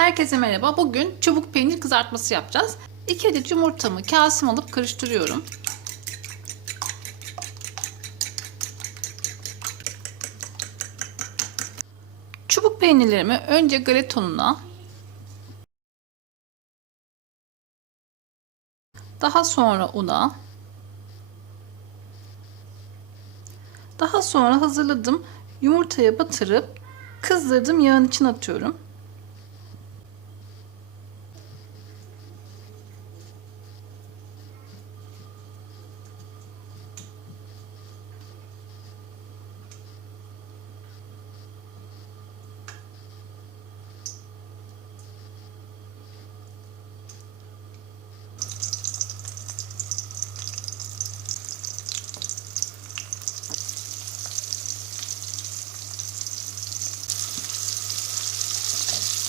Herkese merhaba. Bugün çubuk peynir kızartması yapacağız. 2 adet yumurtamı kasem alıp karıştırıyorum. Çubuk peynirlerimi önce galet ununa, daha sonra una, daha sonra hazırladım yumurtaya batırıp kızdırdım yağın içine atıyorum.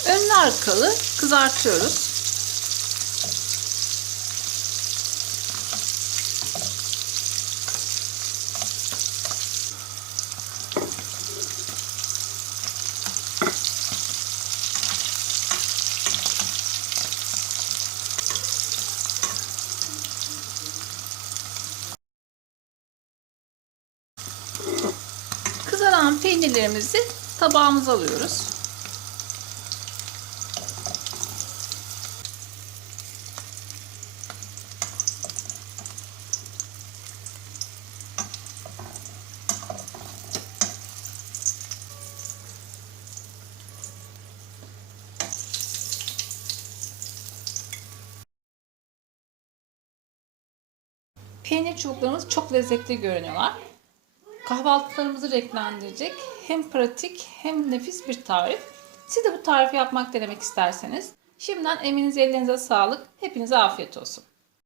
Önlü arkalı kızartıyoruz. Kızaran peynirlerimizi tabağımıza alıyoruz. Peynir çubuklarımız çok lezzetli görünüyorlar. Kahvaltılarımızı renklendirecek hem pratik hem nefis bir tarif. Siz de bu tarifi yapmak denemek isterseniz şimdiden eminize ellerinize sağlık. Hepinize afiyet olsun.